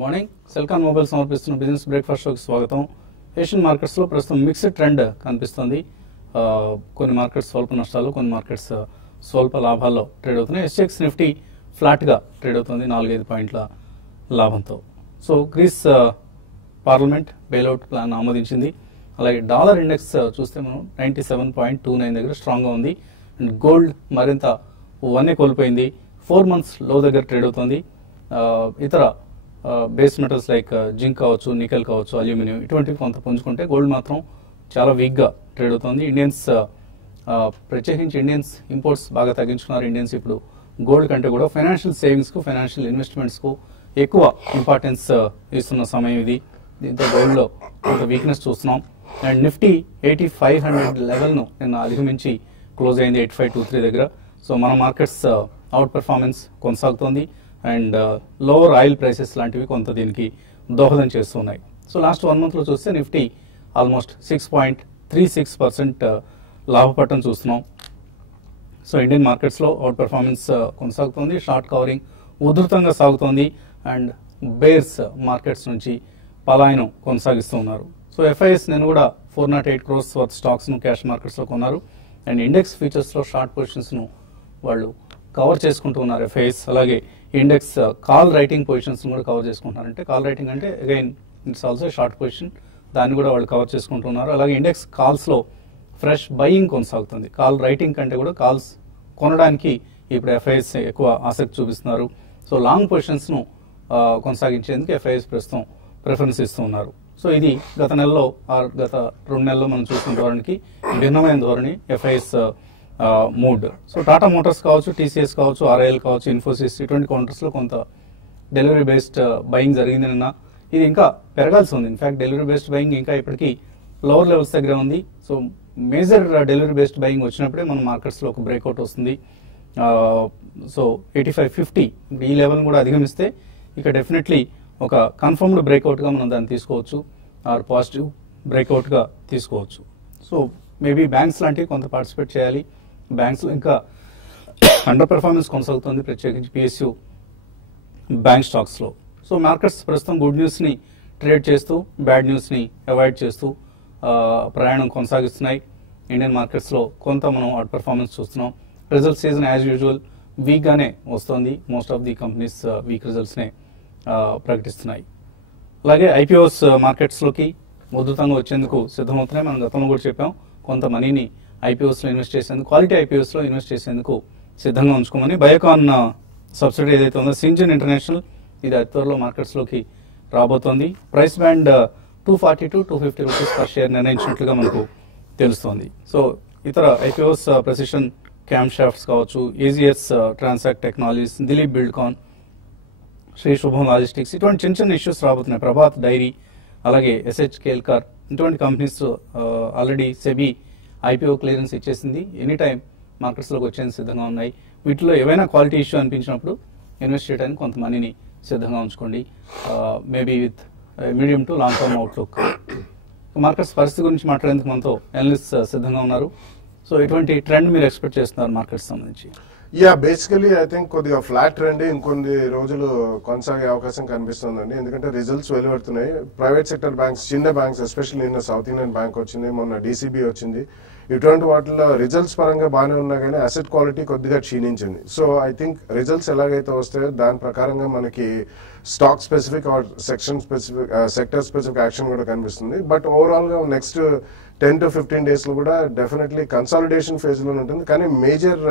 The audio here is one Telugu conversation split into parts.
మార్నింగ్ సెల్కాన్ మొబైల్ సమర్పిస్తున్న బిజినెస్ బ్రేక్ఫాస్ట్ షోకి స్వాగతం. ఏషియన్ మార్కెట్స్లో ప్రస్తుతం మిక్స్డ్ ట్రెండ్ కనిపిస్తుంది. కొన్ని మార్కెట్స్ స్వల్ప నష్టాలు, కొన్ని మార్కెట్స్ స్వల్ప లాభాల్లో ట్రేడ్ అవుతున్నాయి. ఎస్ఎక్స్ నిఫ్టీ ఫ్లాట్గా ట్రేడ్ అవుతుంది 4-5 పాయింట్ల లాభంతో. So Greece parliament bailout plan ఆమోదించింది. అలాగే డాలర్ ఇండెక్స్ చూస్తే మనం 97.29 దగ్గర స్ట్రాంగ్గా ఉంది. అండ్ గోల్డ్ మరింత వన్నే కోల్పోయింది, 4 months లో దగ్గర ట్రేడ్ అవుతుంది. ఇతర బేస్ మెటల్స్ లైక్ జింక్ కావచ్చు, నికెల్ కావచ్చు, అల్యూమినియం ఇటువంటివి కొంత పుంజుకుంటే గోల్డ్ మాత్రం చాలా వీక్గా ట్రేడ్ అవుతుంది. ఇండియన్స్ ప్రత్యేకించి ఇండియన్స్ ఇంపోర్ట్స్ బాగా తగ్గించుకున్నారు. ఇండియన్స్ ఇప్పుడు గోల్డ్ కంటే కూడా ఫైనాన్షియల్ సేవింగ్స్కు, ఫైనాన్షియల్ ఇన్వెస్ట్మెంట్స్కు ఎక్కువ ఇంపార్టెన్స్ ఇస్తున్న సమయం ఇది. దీంతో గోల్డ్లో కొంత వీక్నెస్ చూస్తున్నాం. అండ్ నిఫ్టీ 8500 లెవెల్ను నిన్న అధిగమించి క్లోజ్ అయింది 8523 దగ్గర. సో మన మార్కెట్స్ అవుట్ పెర్ఫార్మెన్స్ కొనసాగుతోంది. అండ్ లోవర్ ఆయిల్ ప్రైసెస్ లాంటివి కొంత దీనికి దోహదం చేస్తున్నాయి. సో లాస్ట్ 1 monthలో చూస్తే నిఫ్టీ ఆల్మోస్ట్ 6.36% లాభపడటం చూస్తున్నాం. సో ఇండియన్ మార్కెట్స్లో అవుట్ పెర్ఫార్మెన్స్ కొనసాగుతుంది. షార్ట్ కవరింగ్ ఉధృతంగా సాగుతోంది. అండ్ బేర్స్ మార్కెట్స్ నుంచి పలాయనం కొనసాగిస్తూ ఉన్నారు. సో ఎఫ్ఐఎస్ నేను కూడా 408 crores వర్త్ స్టాక్స్ను క్యాష్ మార్కెట్స్లో కొన్నారు. అండ్ ఇండెక్స్ ఫీచర్స్లో షార్ట్ పొజిషన్స్ను వాళ్ళు కవర్ చేసుకుంటూ ఉన్నారు ఎఫ్ఐఎస్. అలాగే ఇండెక్స్ కాల్ రైటింగ్ పొజిషన్స్ కూడా కవర్ చేసుకుంటున్నారు. అంటే కాల్ రైటింగ్ అంటే again it's also short position, దాన్ని కూడా వాళ్ళు కవర్ చేసుకుంటున్నారు. అలాగే ఇండెక్స్ కాల్స్లో ఫ్రెష్ బయింగ్ కొనసాగుతుంది. కాల్ రైటింగ్ కంటే కూడా కాల్స్ కొనడానికి ఇప్పుడు ఎఫ్ఐఎస్ ఎక్కువ ఆసక్తి చూపిస్తున్నారు. సో లాంగ్ పొజిషన్స్ను కొనసాగించేందుకు ఎఫ్ఐఎస్ ప్రస్తుతం ప్రిఫరెన్స్ ఇస్తూ ఉన్నారు. సో ఇది గత నెలలో గత 2 నెలల్లో మనం చూసిన ధోరణికి భిన్నమైన ధోరణి FIS mood. So Tata Motors కావచ్చు, టీసీఎస్ కావచ్చు, ఆర్ఐఎల్ కావచ్చు, ఇన్ఫోసిస్ ఇటువంటి కౌంటర్స్లో కొంత డెలివరీ బేస్డ్ బయింగ్ జరిగింది నిన్న. ఇది ఇంకా పెరగాల్సి ఉంది. ఇన్ఫాక్ట్ డెలివరీ బేస్డ్ బయింగ్ ఇంకా ఇప్పటికీ లోవర్ లెవెల్స్ దగ్గర ఉంది. So major delivery based buying వచ్చినప్పుడే మన మార్కెట్స్లో ఒక బ్రేక్అవుట్ వస్తుంది. సో 8550 ఈ లెవెల్ కూడా అధిగమిస్తే ఇక డెఫినెట్లీ ఒక కన్ఫర్మ్డ్ బ్రేక్అవుట్గా మనం దాన్ని తీసుకోవచ్చు, ఆర్ పాజిటివ్ బ్రేక్అవుట్గా తీసుకోవచ్చు. సో మేబీ బ్యాంక్స్ లాంటివి కొంత పార్టిసిపేట్ చేయాలి. బ్యాంక్స్లో ఇంకా అండర్ పెర్ఫార్మెన్స్ కొనసాగుతుంది, ప్రత్యేకించి పిఎస్యు బ్యాంక్ స్టాక్స్లో. సో మార్కెట్స్ ప్రస్తుతం గుడ్ న్యూస్ని ట్రేడ్ చేస్తూ బ్యాడ్ న్యూస్ని అవాయిడ్ చేస్తూ ప్రయాణం కొనసాగిస్తున్నాయి. ఇండియన్ మార్కెట్స్లో కొంత మనం అవుట్ పెర్ఫార్మెన్స్ చూస్తున్నాం. రిజల్ట్ సీజన్ యాజ్ యూజువల్ వీక్గానే వస్తుంది. Most of the companies weak రిజల్ట్స్నే ప్రకటిస్తున్నాయి. అలాగే ఐపీఓస్ మార్కెట్స్లోకి ఉధృతంగా వచ్చేందుకు సిద్ధమవుతున్నాయి. మనం గతంలో కూడా చెప్పాం, కొంత మనీని ఐపీఓస్లో ఇన్వెస్ట్ చేసేందుకు, క్వాలిటీ ఐపీఓస్లో ఇన్వెస్ట్ చేసేందుకు సిద్ధంగా ఉంచుకోమని. బయోకాన్ సబ్సిడీ ఏదైతే ఉందో సింజన్ ఇంటర్నేషనల్, ఇది అతి త్వరలో మార్కెట్స్లోకి రాబోతోంది. Price band 240 to 250 rupees per share నిర్ణయించినట్లుగా మనకు తెలుస్తోంది. సో ఇతర ఐపీఓస్ ప్రెసిషన్ క్యామ్ షాఫ్ట్స్ కావచ్చు, AGS transact technologies, Dilip Buildcon, Shri Shubham logistics ఇటువంటి చిన్న చిన్న ఇష్యూస్ రాబోతున్నాయి. ప్రభాత్ డైరీ, అలాగే ఎస్హెచ్ కేల్కర్ ఇటువంటి companies already SEBI IPO clearance ఇచ్చేసింది. ఎనీ టైం మార్కెట్స్లోకి వచ్చేందుకు సిద్ధంగా ఉన్నాయి. వీటిలో ఏవైనా క్వాలిటీ ఇష్యూ అనిపించినప్పుడు ఇన్వెస్ట్ చేయడానికి కొంత మనీని సిద్ధంగా ఉంచుకోండి. Maybe with medium to long term outlook. Markets పరిస్థితి గురించి మాట్లాడేందుకు మనతో అనలిస్ట్ సిద్ధంగా ఉన్నారు. సో ఎటువంటి ట్రెండ్ మీరు ఎక్స్పెక్ట్ చేస్తున్నారు మార్కెట్స్ సంబంధించి? బేసికలీ ఐ థింక్ కొద్దిగా ఫ్లాట్ ట్రెండ్ ఇంకొన్ని రోజులు కొనసాగే అవకాశం కనిపిస్తుందండి. ఎందుకంటే రిజల్ట్స్ వెలువడుతున్నాయి. ప్రైవేట్ సెక్టర్ బ్యాంక్స్, చిన్న బ్యాంక్స్, ఎస్పెషల్లీ నిన్న సౌత్ ఇండియన్ బ్యాంక్ వచ్చింది, మొన్న డీసీబీ వచ్చింది. ఇటువంటి వాటిలో రిజల్ట్స్ పరంగా బాగానే ఉన్నా కానీ అసెట్ క్వాలిటీ కొద్దిగా క్షీణించింది. సో ఐ థింక్ రిజల్ట్స్ ఎలాగైతే వస్తాయో దాని ప్రకారంగా మనకి stock specific are sector specific action కూడా కనిపిస్తుంది. బట్ ఓవరాల్ గా నెక్స్ట్ 10 to 15 days లో కూడా డెఫినెట్లీ కన్సాలిడేషన్ ఫేజ్ లో ఉంటుంది. కానీ మేజర్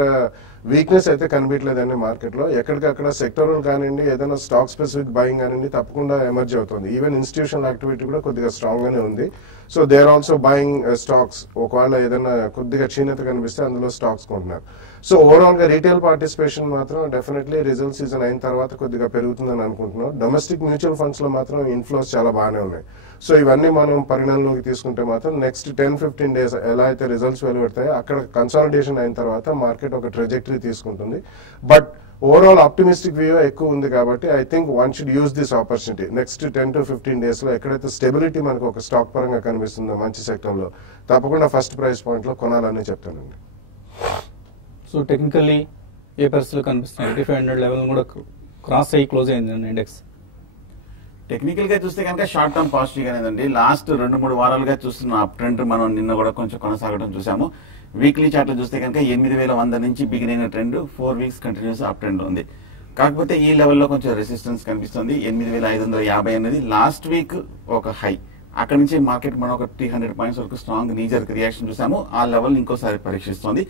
వీక్నెస్ అయితే కనిపించలేదండి మార్కెట్ లో. ఎక్కడికక్కడ సెక్టరల్ కానివ్వండి, ఏదైనా స్టాక్ స్పెసిఫిక్ బయింగ్ కానివ్వండి తప్పకుండా ఎమర్జ్ అవుతుంది. ఈవెన్ ఇన్స్టిట్యూషనల్ యాక్టివిటీ కూడా కొద్దిగా స్ట్రాంగ్ గానే ఉంది. So they are also buying stocks. ఒకవేళ ఏదైనా కొద్దిగా క్షీణత కనిపిస్తే అందులో స్టాక్స్ కొంటున్నారు. సో ఓవరాల్ గా రీటైల్ పార్టిసిపేషన్ మాత్రం డెఫినెట్లీ రిజల్ట్ సీజన్ అయిన తర్వాత కొద్దిగా పెరుగుతుందని అనుకుంటున్నాం. డొమెస్టిక్ మ్యూచువల్ ఫండ్స్ లో మాత్రం ఇన్ఫ్లోస్ చాలా బాగానే ఉన్నాయి. సో ఇవన్నీ మనం పరిగణనలోకి తీసుకుంటే మాత్రం నెక్స్ట్ 10-15 days ఎలా అయితే రిజల్ట్స్ వెలువడతాయో అక్కడ కన్సాలిడేషన్ అయిన తర్వాత మార్కెట్ ఒక ట్రెజెక్టరీ తీసుకుంటుంది. బట్ ఓవరాల్ ఆప్టిమిస్టిక్ వ్యూ ఎక్కువ ఉంది కాబట్టి I think one should use this opportunity. Next 10 to 15 days లో ఎక్కడైతే స్టెబిలిటీ మనకు ఒక స్టాక్ పరంగా కనిపిస్తుందో మంచి సెక్టర్లో తప్పకుండా ఫస్ట్ ప్రైస్ పాయింట్ లో కొనాలని చెప్తానండి. సో టెక్నికల్లీ ఏ పరిస్థితులు కనిపిస్తున్నాయి? 8500 లెవెల్ కూడా క్రాస్ అయ్యి క్లోజ్ అయింది ఇండెక్స్. టెక్నికల్ గా చూస్తే కనుక షార్ట్ టర్మ్ పాజిటివ్ గానేదండి. లాస్ట్ 2-3 వారాలుగా చూస్తున్న అప్ ట్రెండ్ మనం నిన్న కూడా కొంచెం కొనసాగడం చూసాము. వీక్లీ చార్ట్ లో చూస్తే కనుక 8,100 నుంచి బిగిన్ అయిన trend 4 weeks continuous up trend ఉంది. కాకపోతే ఈ లెవెల్లో కొంచెం రెసిస్టెన్స్ కనిపిస్తుంది. 8,550 అనేది లాస్ట్ వీక్ ఒక హై. అక్కడ నుంచి మార్కెట్ మనం ఒక 300 పాయింట్స్ వరకు స్ట్రాంగ్ నీజర్ రియాక్షన్ చూసాము. ఆ లెవెల్ ఇంకోసారి పరీక్షిస్తుంది.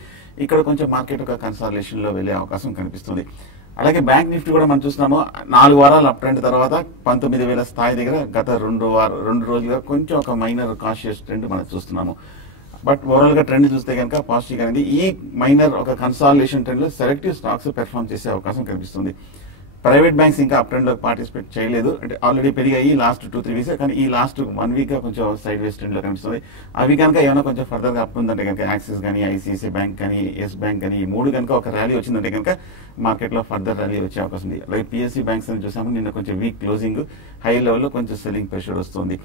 ఇక్కడ కొంచెం మార్కెట్ ఒక కన్సాలిడేషన్ లో వెళ్లే అవకాశం కనిపిస్తుంది. అలాగే బ్యాంక్ నిఫ్టీ కూడా మనం చూస్తున్నాము 4 వారాలు అప్ ట్రెండ్ తర్వాత 19,000 స్థాయి దగ్గర గత 2 రోజులుగా కొంచెం ఒక మైనర్ కాషియస్ ట్రెండ్ మనం చూస్తున్నాము. బట్ ఓవరాల్ గా ట్రెండ్ చూస్తే కనుక పాజిటివ్ అనేది ఈ మైనర్ ఒక కన్సాలిడేషన్ ట్రెండ్ లో సెలెక్టివ్ స్టాక్స్ పెర్ఫార్మ్ చేసే అవకాశం కనిపిస్తుంది. ప్రైవేట్ బ్యాంక్స్ ఇంకా అప్ ట్రెండ్ లో పార్టిసిపేట్ చేయలేదు. అంటే ఆల్రెడీ పెరిగాయి లాస్ట్ 2-3 వీక్స్. కానీ ఈ లాస్ట్ 1 వీక్ గా కొంచెం సైడ్ వేస్ ట్రెండ్ లో కనిపిస్తుంది. అవి కనుక ఏమైనా కొంచెం ఫర్దర్ గా అప్ ఉందంటే కనుక యాక్సిస్ కానీ, ఐసిఐసిఐ బ్యాంక్ కానీ, ఎస్ బ్యాంక్ కానీ, ఈ 3 కనుక ఒక ర్యాలీ వచ్చిందంటే కనుక మార్కెట్ లో ఫర్దర్ ర్యాలీ వచ్చే అవకాశం ఉంది. అలాగే పిఎస్సి బ్యాంక్స్ అని చూసాము, నిన్న కొంచెం వీక్ క్లోజింగ్, హై లెవెల్ లో కొంచెం సెల్లింగ్ ప్రెషర్ వస్తుంది.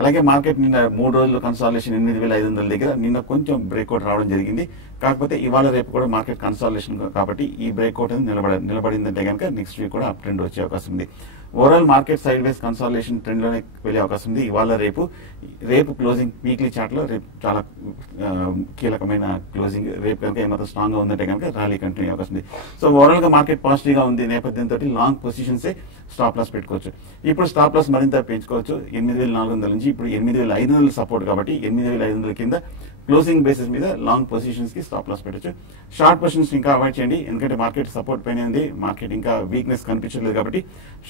అలాగే మార్కెట్ నిన్న 3 రోజులు కన్సాలిడేషన్ 8,500 దగ్గర నిన్న కొంచెం బ్రేక్అవుట్ రావడం జరిగింది. కాకపోతే ఇవాళ రేపు కూడా మార్కెట్ కన్సాలిడేషన్ కాబట్టి ఈ బ్రేక్అవుట్ అనేది నిలబడిందంటే కనుక నెక్స్ట్ వీక్ కూడా అప్ ట్రెండ్ వచ్చే అవకాశం ఉంది. ఓవరాల్ మార్కెట్ సైడ్ వేస్ కన్సాలిడేషన్ ట్రెండ్ లోనే వెళ్లే అవకాశం ఉంది. ఇవాళ రేపు క్లోజింగ్ వీక్లీ చార్ట్ లో రేపు చాలా కీలకమైన క్లోజింగ్. రేపు కనుక ఏమాత్రం స్ట్రాంగ్ గా ఉందంటే కనుక ర్యాలీ కంటిన్యూ అవకాశం ఉంది. సో ఓవరాల్ గా మార్కెట్ పాజిటివ్ గా ఉంది నేపథ్యంతో లాంగ్ పొజిషన్స్ స్టాప్ లాస్ పెట్టుకోవచ్చు. ఇప్పుడు స్టాప్ లాస్ మరింత పెంచుకోవచ్చు. 8,400 నుంచి ఇప్పుడు 8,500 సపోర్ట్ కాబట్టి 8,500 కింద క్లోజింగ్ బేసిస్ మీద లాంగ్ పొజిషన్స్ కి స్టాప్ లాస్ పెట్టచ్చు. షార్ట్ పొజిషన్స్ ఇంకా అవాయిడ్ చేయండి. ఎందుకంటే మార్కెట్ సపోర్ట్ పైన ఉంది. మార్కెట్ ఇంకా వీక్నెస్ కనిపించలేదు కాబట్టి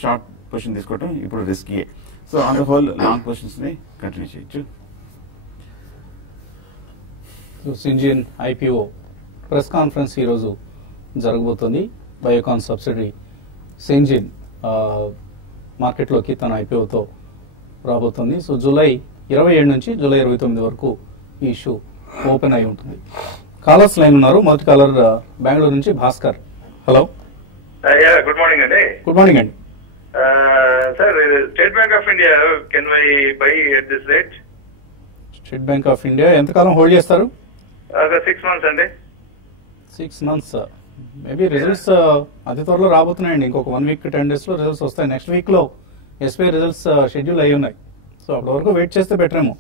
షార్ట్ పొజిషన్ తీసుకోవడం ఇప్పుడు రిస్కీయే. So on the whole long positions ని కంటిన్యూ చేయొచ్చు. సింజిన్ ఐపీఓ ప్రెస్ కాన్ఫరెన్స్ ఈ రోజు జరగబోతోంది. బయోకాన్ సబ్సిడరీ సింజిన్ మార్కెట్లోకి తన ఐపీఓతో రాబోతోంది. సో జూలై 27 నుంచి జూలై 29 వరకు ఈ ఇష్యూ ఓపెన్ అయి ఉంటుంది. కాలర్స్ లైన్ ఉన్నారు. మొదటి కాలర్ బెంగళూరు నుంచి భాస్కర్. హలో, గుడ్ మార్నింగ్ అండి. గుడ్ మార్నింగ్ అండి. Sir, state bank of India can I by at this rate? State bank of India ఎంతకాలం హోల్డ్ చేస్తారు? 6 months అండి. 6 months. మేబీ రిజల్ట్స్ అతి త్వరలో రాబోతున్నాయండి. ఇంకొక 1 week 10 days లో రిజల్ట్స్ వస్తాయి. నెక్స్ట్ వీక్ లో ఎస్బీఐ రిజల్ట్స్ షెడ్యూల్ అయి ఉన్నాయి. సో అప్పటి వరకు వెయిట్ చేస్తే బెటర్ ఏమో.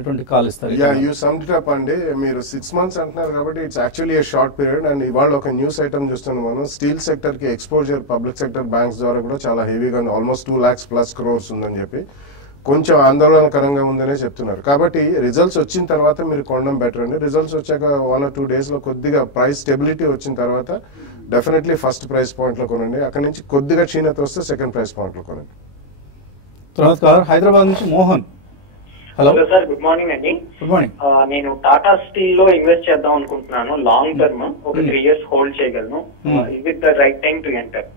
ఎటువంటి కాల్ ఇస్తారు? యూ సమ్డ్ ఇట్ అప్ అండి. మీరు 6 months అంటున్నారు కాబట్టి it's actually A short period. And ఇవాళ ఒక న్యూస్ ఐటమ్ చూస్తున్నాం మనం. స్టీల్ సెక్టర్ కి ఎక్స్పోజర్ పబ్లిక్ సెక్టర్ బ్యాంక్స్ ద్వారా కూడా చాలా హెవీగా ఉంది. ఆల్మోస్ట్ 2 lakhs+ crores ఉందని చెప్పి కొంచెం ఆందోళనకరంగా ఉందనే చెప్తున్నారు. కాబట్టి రిజల్ట్స్ వచ్చిన తర్వాత మీరు కొనడం బెటర్ అండి. రిజల్ట్స్ వచ్చాక 1 or 2 days లో కొద్దిగా ప్రైస్ స్టెబిలిటీ వచ్చిన తర్వాత డెఫినెట్లీ ఫస్ట్ ప్రైస్ పాయింట్ లో కొనండి. అక్కడ నుంచి కొద్దిగా క్షీణత వస్తే సెకండ్ ప్రైస్ పాయింట్ లో కొనండి. తర్వాత కాలర్ హైదరాబాద్ నుంచి Mohan. Hello sir, good morning అండి. Good morning. నేను టాటా స్టీల్ లో ఇన్వెస్ట్ చేద్దాం అనుకుంటున్నాను. లాంగ్ టర్మ్ ఒక 3 years హోల్డ్ చేయగలను. Is it the right time to enter?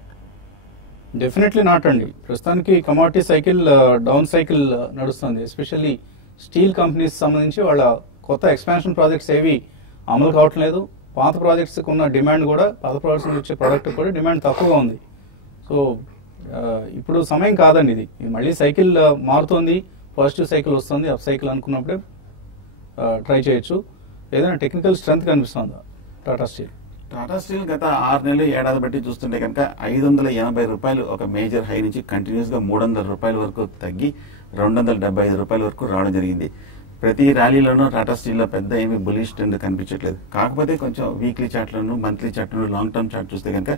Definitely not అండి. ప్రస్తుతానికి కమోడిటీ సైకిల్ డౌన్ సైకిల్ నడుస్తుంది. ఎస్పెషల్లీ స్టీల్ కంపెనీస్ సంబంధించి వాళ్ళ కొత్త ఎక్స్పాన్షన్ ప్రాజెక్ట్స్ ఏవి అమలు కావట్లేదు. పాత ప్రాజెక్ట్స్ ఉన్న డిమాండ్ కూడా, పాత ప్రాజెక్ట్స్ నుంచి వచ్చే ప్రోడక్ట్ కూడా డిమాండ్ తక్కువగా ఉంది. సో ఇప్పుడు సమయం కాదండి ఇది. మళ్ళీ సైకిల్ మారుతోంది, పాజిటివ్ సైకిల్ వస్తుంది. అప్ సైకిల్ అనుకున్నప్పుడే ట్రై చేయొచ్చు. ఏదైనా టెక్నికల్ స్ట్రెంత్ కనిపిస్తుందా టాటా స్టీల్? టాటా స్టీల్ గత 6 నెలలు ఏడాది బట్టి చూస్తుంటే కనుక 580 రూపాయలు ఒక మేజర్ హై నుంచి కంటిన్యూస్ గా 300 రూపాయల వరకు తగ్గి 275 రూపాయల వరకు రావడం జరిగింది. ప్రతి ర్యాలీలోనూ టాటా స్టీల్ లో పెద్ద ఏమి బులిష్ ట్రెండ్ కనిపించట్లేదు. కాకపోతే కొంచెం వీక్లీ చార్ట్లను, మంత్లీ చార్ట్లను, లాంగ్ టర్మ్ చార్ట్ చూస్తే కనుక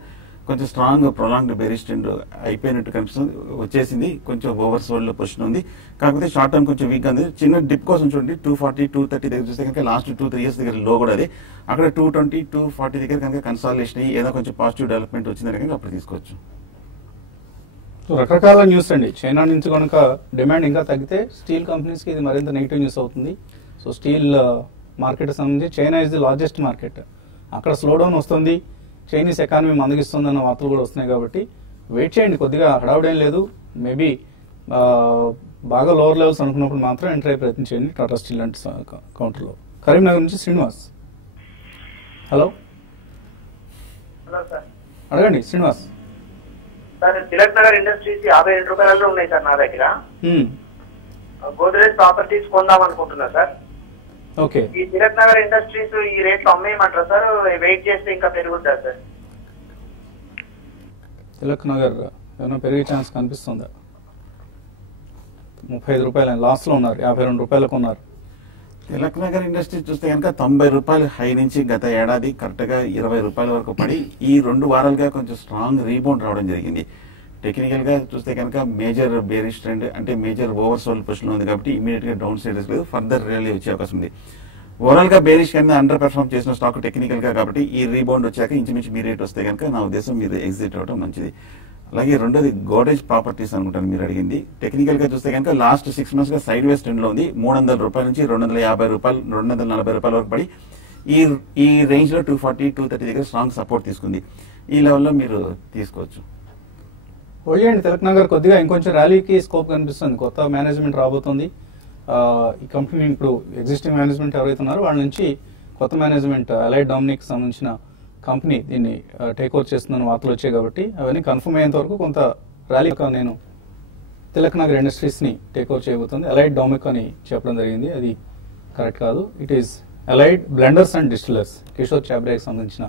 కొంచెం స్ట్రాంగ్ ప్రొలాంగ్డ్ బెరిష్ ట్రెండ్ అయిపోయినట్టు కనిపిస్తుంది, వచ్చేసింది. కొంచెం ఓవర్ సోల్డ్ లో పొజిషన్ ఉంది. కాకపోతే షార్ట్ టర్మ్ కొంచెం వీక్ ఉంది. చిన్న డిప్ కోసం చూడండి 240, 230 దగ్గర చూస్తే కనుక లాస్ట్ 2-3 years దగ్గర లో కూడా అది. అక్కడ 220, 240 దగ్గర కనుక కన్సాలిడేషన్ అయ్యి ఏదో కొంచెం పాజిటివ్ డెవలప్మెంట్ వచ్చిందంటే కనుక అప్పుడు తీసుకోవచ్చు. సో రకరకాల న్యూస్ అండి. చైనా నుంచి కనుక డిమాండ్ ఇంకా తగ్గితే స్టీల్ కంపెనీస్ కి ఇది మరింత నెగిటివ్ న్యూస్ అవుతుంది. సో స్టీల్ మార్కెట్ సంబంధించి China is the largest market. అక్కడ స్లో డౌన్ వస్తుంది, చైనీస్ ఎకానమీ మందగిస్తుందన్న వార్తలు కూడా వస్తున్నాయి. కాబట్టి వెయిట్ చేయండి, కొద్దిగా హడావుడేం లేదు. మేబీ బాగా లోవర్ లెవెల్స్ అనుకున్నప్పుడు మాత్రం ఎంటర్ అయ్యే ప్రయత్నం చేయండి టాటా స్టీల్ లాంటి కౌంటర్లో. కరీంనగర్ నుంచి శ్రీనివాస్. Hello, hello sir. అడగండి శ్రీనివాస్. సార్, తిలక్ నగర్ ఇండస్ట్రీస్ 52 రూపాయలలో ఉన్నాయి సార్ నా దగ్గర. గోద్రేజ్ ప్రాపర్టీస్ కొందాం అనుకుంటున్నా సార్. ఓకే, ఈ తిలక్ నగర్ ఇండస్ట్రీస్ ఈ రేట్ లో అమ్మేయమంటారా సార్? వెయిట్ చేస్తే ఇంకా పెరుగుతుందా సార్? తిలక్ నగర్ ఏమైనా పెరిగే ఛాన్స్ కనిపిస్తుందా? 35 రూపాయలు లాస్లో ఉన్నారు, 52 రూపాయలకు ఉన్నారు. తిలక్ నగర్ ఇండస్ట్రీ చూస్తే కనుక 90 రూపాయలు హై నుంచి గత ఏడాది కరెక్ట్ గా 20 రూపాయల వరకు పడి ఈ 2 వారాలుగా కొంచెం స్ట్రాంగ్ రీబౌండ్ రావడం జరిగింది. టెక్నికల్ గా చూస్తే కనుక మేజర్ బేరిష్ ట్రెండ్ అంటే మేజర్ ఓవర్ సోల్ పొజిషన్ ఉంది కాబట్టి ఇమీడియట్ గా డౌన్ సైడ్ లేదు, ఫర్దర్ ర్యాలీ వచ్చే అవకాశం ఉంది. ఓవరాల్ గా బేరిష్ కింద అండర్ పెర్ఫార్మ్ చేసిన స్టాక్ టెక్నికల్ గా కాబట్టి ఈ రీబౌండ్ వచ్చాక ఇంచుమించు మీ రేట్ వస్తే కనుక నా ఉద్దేశం మీరు ఎగ్జిట్ అవడం మంచిది. అలాగే రెండోది గోడేజ్ ప్రాపర్టీస్ అనుకుంటాను మీరు అడిగింది. టెక్నికల్ గా చూస్తే కనుక లాస్ట్ 6 months గా సైడ్ వేస్ ట్రెండ్ లో ఉంది. 300 రూపాయల నుంచి 250 రూపాయలు 240 రూపాయల వరకు పడి ఈ రేంజ్ లో 240 230 దగ్గర స్ట్రాంగ్ సపోర్ట్ తీసుకుంది. ఈ లెవెల్లో మీరు తీసుకోవచ్చు. పోయండి తిలక్ నగర్ కొద్దిగా ఇంకొంచెం ర్యాలీకి స్కోప్ కనిపిస్తుంది. కొత్త మేనేజ్మెంట్ రాబోతుంది. ఈ కంపెనీ ఇప్పుడు ఎగ్జిస్టింగ్ మేనేజ్మెంట్ ఎవరైతే ఉన్నారో వాళ్ళ నుంచి కొత్త మేనేజ్మెంట్ అలైడ్ డామినిక్ సంబంధించిన కంపెనీ దీన్ని టేక్ ఓవర్ చేస్తుందని వార్తలు వచ్చాయి కాబట్టి అవన్నీ కన్ఫర్మ్ అయ్యేంత వరకు కొంత ర్యాలీ నేను తిలక్ నగర్ ఇండస్ట్రీస్ ని టేక్ ఓవర్ చేయబోతుంది. అలైడ్ డామినిక్ అని చెప్పడం జరిగింది, అది కరెక్ట్ కాదు. It is allied blenders and distillers, Kishore చాబ్రాకి సంబంధించిన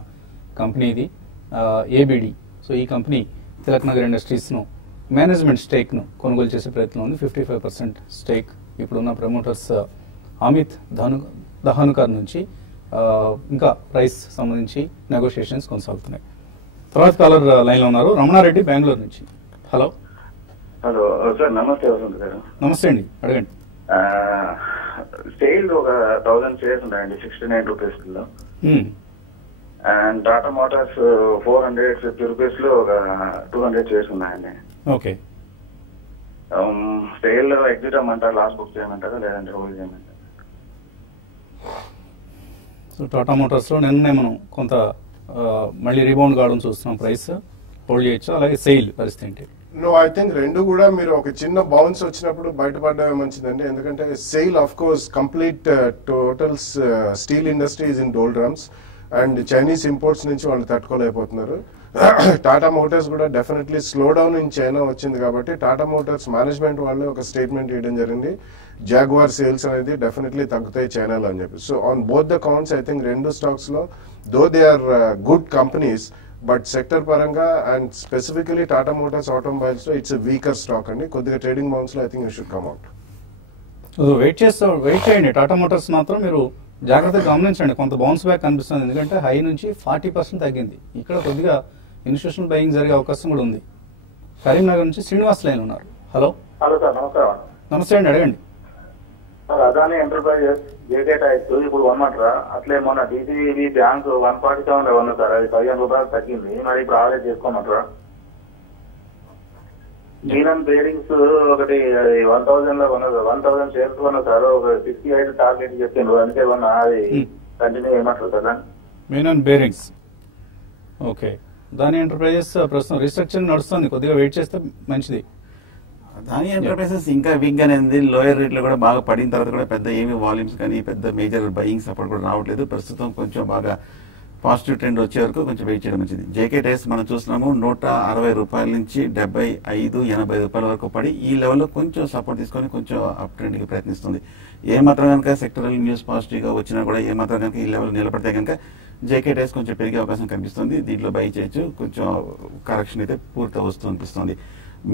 కంపెనీ ఇది, ఏబిడి. సో ఈ కంపెనీ తిలక్ నగర్ ఇండస్ట్రీస్ ను మేనేజ్మెంట్ స్టేక్ ను కొనుగోలు చేసే ప్రయత్నం ఉంది. 55% స్టేక్ ఇప్పుడున్న ప్రమోటర్స్ అమిత్ దహానుకర్ నుంచి ఇంకా ప్రైస్ సంబంధించి నెగోషియేషన్స్ కొనసాగుతున్నాయి. తర్వాత కాలర్ లైన్ లో ఉన్నారు, రమణారెడ్డి బెంగళూరు నుంచి. హలో హలో సార్, నమస్తే వసంత్ గారు. నమస్తే అండి, అడగండి. స్టైల్ ఒక 1000 షేర్స్ ఉన్నాయండి 69 రూపీస్ లో, అండ్ టాటా మోటార్స్ 450 రూపీస్ లో ఒక 200 షేర్స్ ఉన్నాయండి. ఓకే, స్టైల్ లో ఎగ్జిట్ అమ్మంటారా, లాస్ట్ బుక్ చేయమంటారా లేదంటే హోల్డ్ చేయమంటారా? సో టాటా మోటార్స్ లో నిన్నే మనం కొంత మళ్ళీ రీబౌండ్ కావడం చూస్తున్నాం, ప్రైస్ హోల్డ్ చేయొచ్చు. అలాగే సెయిల్ పరిస్థితి ఏంటి? నో, ఐ థింక్ రెండు కూడా మీరు ఒక చిన్న బౌన్స్ వచ్చినప్పుడు బయటపడడమే మంచిదండి. ఎందుకంటే SAIL of course complete total steel industry is in doldrums and Chinese imports నుంచి వాళ్ళు తట్టుకోలేకపోతున్నారు. టాటా మోటార్స్ కూడా definitely slow down in China వచ్చింది కాబట్టి టాటా మోటార్స్ మేనేజ్మెంట్ వాళ్ళు ఒక స్టేట్మెంట్ ఇవ్వడం జరిగింది, జాగ్వార్ సేల్స్ అనేది డెఫినెట్లీ తగ్గుతాయి చైనాలో అని చెప్పి. So on both the counts I think రెండు స్టాక్స్ లో though they are good companies, but sector పరంగా and specifically Tata motors automobiles లో ఇట్స్ వీకర్ స్టాక్ అండి. కొద్దిగా ట్రేడింగ్ బౌన్స్ లో I think you should come out. Wait చేయండి. టాటా మోటార్స్ మాత్రం మీరు జాగ్రత్తగా గమనించండి, కొంత బౌన్స్ బ్యాక్ కనిపిస్తుంది. ఎందుకంటే హై నుంచి 40% తగ్గింది. ఇక్కడ కొద్దిగా ఇన్స్టిట్యూషనల్ బయింగ్ జరిగే అవకాశం కూడా ఉంది. కరీంనగర్ నుంచి శ్రీనివాస్ లైన్ ఉన్నారు. హలో హలో సార్, నమస్కారం. నమస్తే అండి, అడగండి. Sir, Adani enterprises JK types ఇప్పుడు కొనమంటారా? అట్లే మొన్న డిసిబి బ్యాంక్ 147 లో ఉంది సార్, అది 15 రూపాయలు తగ్గింది, మరి ఇప్పుడు ఆవరేజ్ చేసుకోమంటారా? నీలం బేరింగ్స్ ఒకటి 1000 లో కొన్నది, 1000 షేర్స్ కొన్నా సార్, ఒక 68 టార్గెట్ చెప్పిండ్రు, అందుకే కొన్నా, అది కంటిన్యూ చేయమంటారు సార్? Menon Bearings, okay. దాని ఎంటర్ప్రైజెస్ ప్రస్తుతం రీస్ట్రక్చరింగ్ నడుస్తుంది, కొద్దిగా వెయిట్ చేస్తే మంచిది. దాని ఎంటర్ప్రైజెస్ ఇంకా వీక్ గానే ఉంది. లోయర్ రేట్ లో కూడా బాగా పడిన తర్వాత కూడా పెద్ద ఏమి వాల్యూమ్స్ కానీ పెద్ద మేజర్ బయింగ్ సపోర్ట్ కూడా రావట్లేదు. ప్రస్తుతం కొంచెం బాగా పాజిటివ్ ట్రెండ్ వచ్చే వరకు కొంచెం వెయిట్ చేయడం మంచిది. జేకే టైర్స్ మనం చూస్తున్నాము 160 రూపాయల నుంచి 75-80 రూపాయల వరకు పడి ఈ లెవెల్లో కొంచెం సపోర్ట్ తీసుకొని కొంచెం అప్ ట్రెండ్ కి ప్రయత్నిస్తుంది. ఏమాత్రం కనుక సెక్టరల్ న్యూస్ పాజిటివ్ గా వచ్చినా కూడా ఏమాత్రం కనుక ఈ లెవెల్ నిలబడితే కనుక జేకే టైర్స్ కొంచెం పెరిగే అవకాశం కనిపిస్తుంది. దీంట్లో బై చేయొచ్చు, కొంచెం కరెక్షన్ అయితే పూర్తి వస్తూ అనిపిస్తుంది.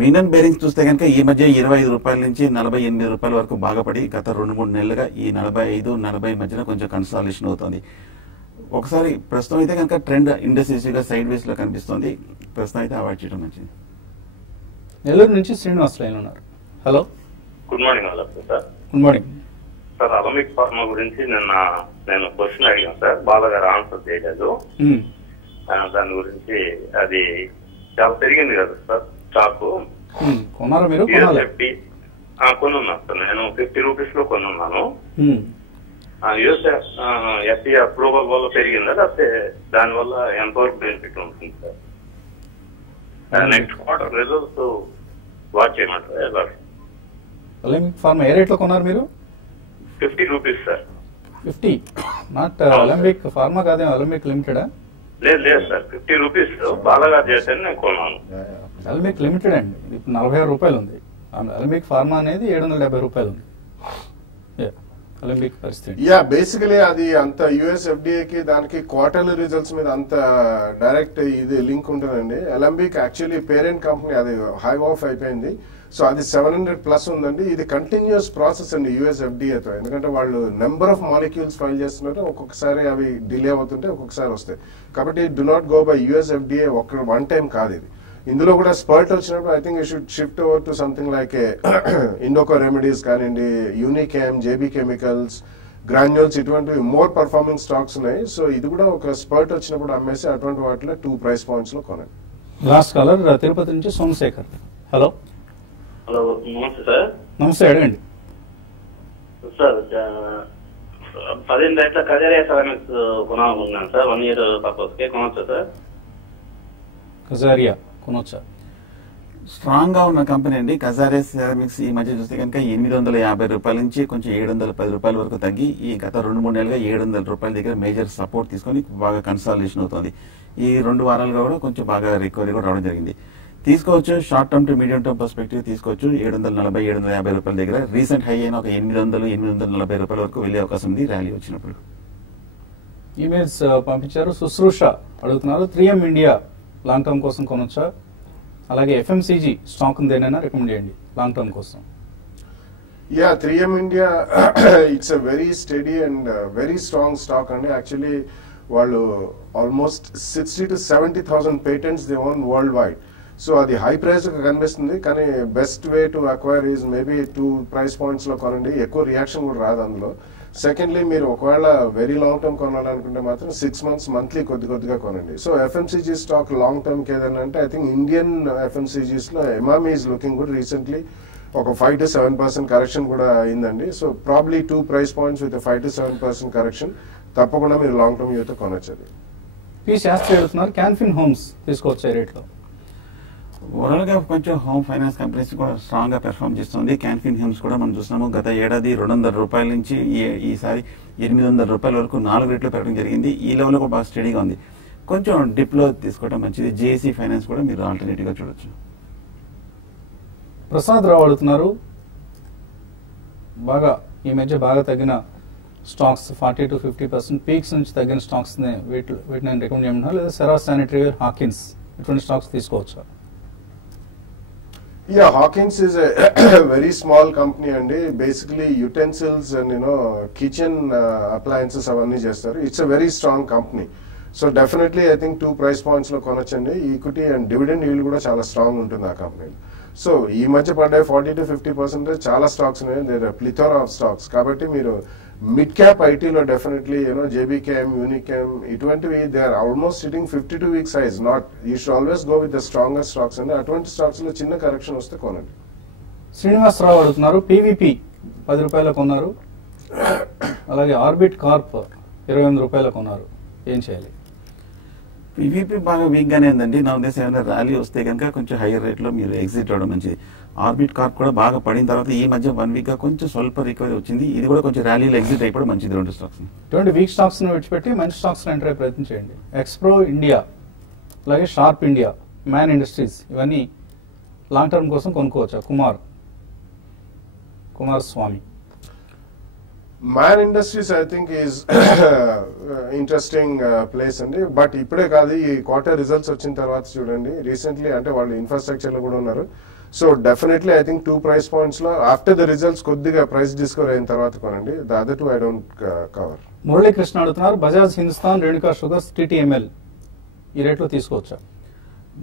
మీనన్ బేరింగ్స్ చూస్తే కనుక ఈ మధ్య 25 రూపాయల నుంచి 48 రూపాయల వరకు బాగా పడి గత 2-3 నెలలుగా ఈ 45-40 మధ్యన కొంచెం కన్సాలిడేషన్ అవుతుంది. ఒకసారి ప్రస్తుతం అయితే కనుక ట్రెండ్ ఇండస్ట్రీగా సైడ్ వేస్ లో కనిపిస్తుంది. ప్రస్తుతం అయితే అవాయిడ్ చేయడం మంచిది. నెల్లూరు నుంచి శ్రీనివాస్ లైన్ ఉన్నారు. Hello, good morning sir. Good morning sir, Alembic pharma గురించి నేను క్వశ్చన్ అడిగాను సార్, బాలగారు ఆన్సర్ చేయలేదు. దాని గురించి అది చాలా పెరిగింది కదా సార్ స్టాక్. కొన్నారా మీరు? కొనున్నాను సార్, నేను 50 రూపీస్ లో కొనున్నాను. ఎఫ్టీ అప్రూవల్ వల్ల పెరిగిందా, లేకపోతే దానివల్ల ఎంతవరకు బెనిఫిట్ ఉంటుంది sir? Next quarter results watch చేయమంటారా? అలమిక్ ఫార్మా ఏ రేట్ లో కొన్నారు మీరు? 50 rupees sir. 50, not Alembic pharma కాదే, అలమిక్ లిమిటెడా? లేదు సార్, 50 రూపీస్ బాలగా చేస్తే నేను కొన్నాను. అలమిక్ లిమిటెడ్ అండి, ఇప్పుడు 46 రూపాయలు ఉంది. అలమిక్ ఫార్మా అనేది 770 రూపాయలు ఉంది. అలమిక్ పరిస్థితి యా, బేసికలీ అది అంత యుఎస్ ఎఫ్డిఏకి దానికి క్వార్టర్లీ రిజల్ట్స్ మీద అంత డైరెక్ట్ ఇది లింక్ ఉంటుందండి. అలంబిక్ యాక్చువల్లీ పేరెంట్ కంపెనీ అది హై ఆఫ్ అయిపోయింది. సో అది 700 ప్లస్ ఉందండి. ఇది కంటిన్యూస్ ప్రాసెస్ అండి యుఎస్ ఎఫ్డిఏతో, ఎందుకంటే వాళ్ళు నెంబర్ ఆఫ్ మాలిక్యూల్స్ ఫైల్ చేస్తున్నారు, ఒక్కొక్కసారి అవి డిలే అవుతుంటే ఒక్కొక్కసారి వస్తాయి. కాబట్టి do not go by US FDA one time కాదు ఇది. ఇందులో కూడా స్పర్ట్ వచ్చినప్పుడు I think you should shift over to something like Indoco remedies కానివ్వండి, యూనికేమ్, జేబీ కెమికల్స్, గ్రాన్యూల్స్, ఇటువంటివి మోర్ పర్ఫార్మింగ్ స్టాక్స్ ఉన్నాయి. సో ఇది కూడా ఒక స్పర్ట్ వచ్చినప్పుడు అమ్మేసి అటువంటి వాటిలో 2 ప్రైస్ పాయింట్స్ లో కొనండి. లాస్ట్ కాలర్ తిరుపతి నుంచి సోమశేఖర్. హలో హలో, నమస్తే సార్. నమస్తే, అడగండి సార్. 10 రేట్ల కజరియా సెరామిక్స్ కొనాలనుకుంటున్నాను సార్. 1 year పర్పస్ కి కొనొచ్చా సార్? కజారియా కొనొచ్చా? స్ట్రాంగ్ గా ఉన్న కంపెనీ అండి కజారియా సెరామిక్స్. ఈ మధ్య చూస్తే కనుక 850 రూపాయల నుంచి కొంచెం 710 రూపాయల వరకు తగ్గి ఈ గత 2-3 నెలలుగా 700 రూపాయల దగ్గర మేజర్ సపోర్ట్ తీసుకొని బాగా కన్సాలిడేషన్ అవుతుంది. ఈ 2 వారాలుగా కూడా కొంచెం బాగా రికవరీ కూడా రావడం జరిగింది. తీసుకోవచ్చు, short term two medium term perspective తీసుకోవచ్చు. 740-750 రూపాయల దగ్గర రీసెంట్ హై అయిన ఒక 800-840 రూపాయల వరకు వెళ్లే అవకాశం ఉంది ర్యాలీ వచ్చినప్పుడు. ఈమెయిల్స్ పంపించారు. శుశ్రూష అడుగుతున్నారు, 3M ఇండియా లాంగ్ టర్మ్ కోసం కొనొచ్చా? అలాగే FMCG స్టాక్ దేనైనా రికమెండ్ చేయండి లాంగ్ టర్మ్ కోసం. Yeah, 3M India it's a very study and very strong stock అండి. యాక్చువల్లీ వాళ్ళు almost 60,000 to 70,000 patents they own world wide. So అది హై ప్రైస్ కనిపిస్తుంది, కానీ best way to acquire is maybe 2 price points లో కొనండి. ఎక్కువ రియాక్షన్ కూడా రాదు అందులో. సెకండ్లీ, మీరు ఒకవేళ వెరీ లాంగ్ టర్మ్ కొనాలనుకుంటే మాత్రం 6 months మంత్లీ కొద్దిగా కొనండి. So FMCG stock long term కి ఏదైనా అంటే ఐ థింక్ ఇండియన్ FMCGs లో Emami is looking good. Recently ఒక 5 to 7% కరెక్షన్ కూడా అయిందండి. So probably 2 price points with 5 to 7% correction తప్పకుండా మీరు లాంగ్ టర్మ్ యూతో కొనొచ్చు. పి శాస్త్రి అడుగుతున్నారు, క్యాన్ఫిన్ హోమ్స్ తీసుకోవచ్చే రేట్లో? ఓవరాల్ గా కొంచెం హోమ్ ఫైనాన్స్ కంపెనీస్ కూడా స్ట్రాంగ్ గా పెర్ఫార్మ్ చేస్తుంది. క్యాన్ఫిన్ హోమ్స్ కూడా మనం చూస్తున్నాము. గత ఏడాది 200 రూపాయల నుంచి ఈసారి 800 రూపాయల వరకు 4 రెట్లు పెరగడం జరిగింది. ఈ లెవెల్ కూడా బాగా స్టడీగా ఉంది. కొంచెం డిప్ లో తీసుకోవడం మంచిది. జేఏసీ ఫైనాన్స్ కూడా మీరు ఆల్టర్నేటివ్ గా చూడొచ్చు. ప్రసాద్ రావు అడుగుతున్నారు, ఈ మధ్య బాగా తగ్గిన స్టాక్స్ 40 to 50% పీక్స్ నుంచి తగ్గిన స్టాక్స్ వీటిని నేను రికమెండ్ చేయమంటున్నాను, లేదా సెరా శానిటరీవేర్, హాకిన్స్ ఇటువంటి స్టాక్స్ తీసుకోవచ్చా? Yeah, Hawkins is a very small company అండి. Basically utensils and kitchen appliances అవన్నీ చేస్తారు. It's a very strong company. So definitely I think 2 price points లో కొనొచ్చండి. ఈక్విటీ అండ్ డివిడెండ్ ఈల్డ్ కూడా చాలా స్ట్రాంగ్ ఉంటుంది ఆ కంపెనీలో. సో ఈ మధ్య పడ్డాయి 40 to 50% చాలా స్టాక్స్ ఉన్నాయి. There are plethora of stocks. కాబట్టి మీరు మిడ్ క్యాప్ ఐటీలో డెఫినెట్లీ జేబీకేఎం, యూనికేమ్ ఇటువంటివి they are almost sitting 52 weeks highs. Not you should always go with the stronger stocks అండి. అటువంటి స్టాక్స్ లో చిన్న కరెక్షన్ వస్తే కొనండి. శ్రీనివాసరావు అడుగుతున్నారు, పీవీపీ 10 రూపాయలకు కొన్నారు, అలాగే ఆర్బిట్ కార్ప్ 28 రూపాయలకు కొన్నారు, ఏం చేయాలి? పీవీపీ బాగా వీక్ గానే ఉందండి. నా ఉద్దేశం ఏమైనా ర్యాలీ వస్తే కనుక కొంచెం హైయర్ రేట్ లో మీరు ఎగ్జిట్ అవ్వడం మంచిది. ఆర్బిట్ కార్ప్ కూడా బాగా పడిన తర్వాత ఈ మధ్య 1 week గా కొంచెం స్వల్ప రికవరీ వచ్చింది. ఇది కూడా కొంచెం ర్యాలీలో ఎగ్జిట్ అయిపోవడం మంచిది. 2 స్టాక్స్. ఇటువంటి వీక్ స్టాక్స్ విడిచిపెట్టి మంచి స్టాక్స్ ఎంటర్ అయ్యే ప్రయత్నం చేయండి. ఎక్స్ప్రో ఇండియా, అలాగే షార్ప్ ఇండియా, మ్యాన్ ఇండస్ట్రీస్ ఇవన్నీ లాంగ్ టర్మ్ కోసం కొనుక్కోవచ్చా? Kumar Swamy. Man industries I think is interesting place అండి. బట్ ఇప్పుడే కాదు, ఈ క్వార్టర్ రిజల్ట్స్ వచ్చిన తర్వాత చూడండి. రీసెంట్లీ అంటే వాళ్ళు ఇన్ఫ్రాస్ట్రక్చర్ లో కూడా ఉన్నారు. So definitely I think 2 price points లో ఆఫ్టర్ ద రిజల్ట్స్ కొద్దిగా ప్రైస్ డిస్కవర్ అయిన తర్వాత కొనండి. The other 2 I don't cover. Muralikrishna అడుగుతున్నారు, బజాజ్ హిందుస్థాన్, రేణుకా షుగర్స్, TTML ఈ రేట్లో తీసుకోవచ్చా?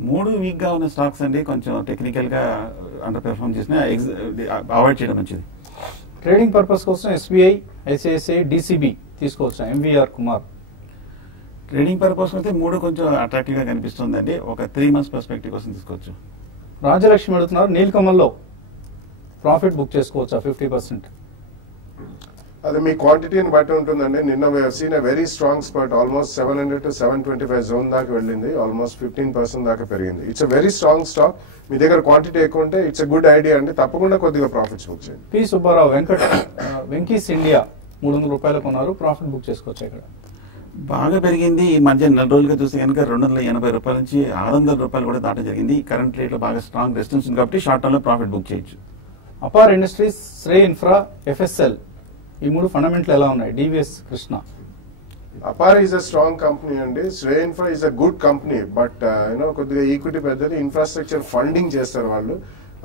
3 వీక్ గా ఉన్న స్టాక్స్ అండి. కొంచెం టెక్నికల్ గా అండర్ పెర్ఫార్మ్ చేసిన అవాయిడ్ చేయడం మంచిది. ట్రేడింగ్ పర్పస్ కోసం SBI, ICICI, DCB తీసుకోవచ్చా? MVR కుమార్. ట్రేడింగ్ పర్పస్ అయితే 3 కొంచెం అట్రాక్టివ్ గా కనిపిస్తుందండి. ఒక 3 months పర్స్పెక్టివ్ కోసం తీసుకోవచ్చు. రాజలక్ష్మి అడుగుతున్నారు, నీలకమల్లో ప్రాఫిట్ బుక్ చేసుకోవచ్చా 50%? అది మీ క్వాంటిటీని బట్టి ఉంటుందండి. నిన్న we have seen a very strong spurt. Almost 700 to 725 zone దాకా వెళ్ళింది. ఆల్మోస్ట్ 15% దాకా పెరిగింది. It's a very strong stock. మీ దగ్గర క్వాంటిటీ ఎక్కువ ఉంటే ఇట్స్ ఎ గుడ్ ఐడియా అండి. తప్పకుండా కొద్దిగా ప్రాఫిట్స్ బుక్ చేయండి. పి సుబ్బారావు, వెంకీస్ ఇండియా 300 రూపాయలకు కొన్నారు, ప్రాఫిట్ బుక్ చేసుకోవచ్చు. ఇక్కడ బాగా పెరిగింది. ఈ మధ్య 4 రోజులుగా చూస్తే కనుక 280 రూపాయల నుంచి 600 రూపాయలు కూడా దాటం జరిగింది. కరెంట్ రేట్ లో బాగా స్ట్రాంగ్ రెసిస్టెన్స్ ఉంది కాబట్టి షార్ట్ టర్మ్ లో ప్రాఫిట్ బుక్ చేయొచ్చు. Apar industries, Shrey infra, FSL ఈ 3 ఫండమెంటల్ ఎలా ఉన్నాయి? DVS Krishna. Apar is a strong company అండి. Shrey infra is a good company. But కొద్దిగా ఈక్విటీ పెద్దది. ఇన్ఫ్రాస్ట్రక్చర్ ఫండింగ్ చేస్తారు వాళ్ళు.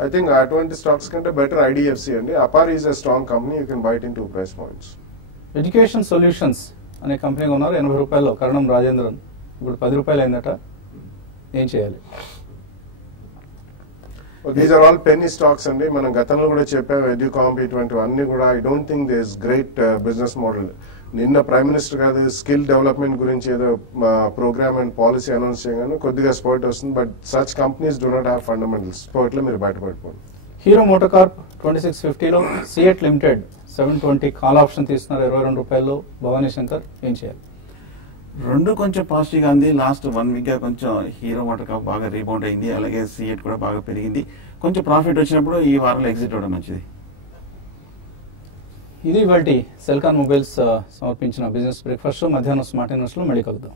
ఐ థింక్ అటువంటి స్టాక్స్ కంటే బెటర్ ఐడిఎఫ్సి అండి. Apar is a strong company, you can buy it in 2 price points. Education solutions అనే కంపెనీ ఉన్నారు 80 రూపాయల్లో, కరణం రాజేంద్రన్, ఇప్పుడు 10 రూపాయలు అయిందట, ఏం చేయాలి? These are all penny stocks అండి. మనం గతంలో కూడా చెప్పాం, ఎడ్యుకాంప్ ఇటువంటివన్నీ కూడా I don't think this great business model. నిన్న ప్రైమ్ మినిస్టర్ గారు స్కిల్ డెవలప్మెంట్ గురించి ఏదో ప్రోగ్రామ్ అండ్ పాలసీ అనౌన్స్ చేయగానే కొద్దిగా స్పోర్ట్ వస్తుంది, but such companies do not have fundamentals. స్పోర్ట్లో మీరు బయటపడిపోండి. హీరో మోటార్ కార్ప్ 2650లో, సిఎట్ లిమిటెడ్ 720 కాల్ ఆప్షన్ తీస్తున్నారు 22 రూపాయల్లో. భవానీ శంకర్, ఏం చేయాలి? రెండు కొంచెం పాజిటివ్ గా ఉంది. లాస్ట్ 1 వీక్ గా కొంచెం హీరో మోటార్ కార్ప్ బాగా రీబౌండ్ అయింది, అలాగే సిఎట్ కూడా బాగా పెరిగింది. కొంచెం ప్రాఫిట్ వచ్చినప్పుడు ఈ వారంలో ఎగ్జిట్ అవ్వడం మంచిది. ఇది ఇవాల్టి సెల్కాన్ మొబైల్స్ సమర్పించిన బిజినెస్ బ్రేక్ఫాస్ట్. మధ్యాహ్నం స్మార్ట్ ఇన్వెస్ట్ లో మళ్ళీ కలుద్దాం.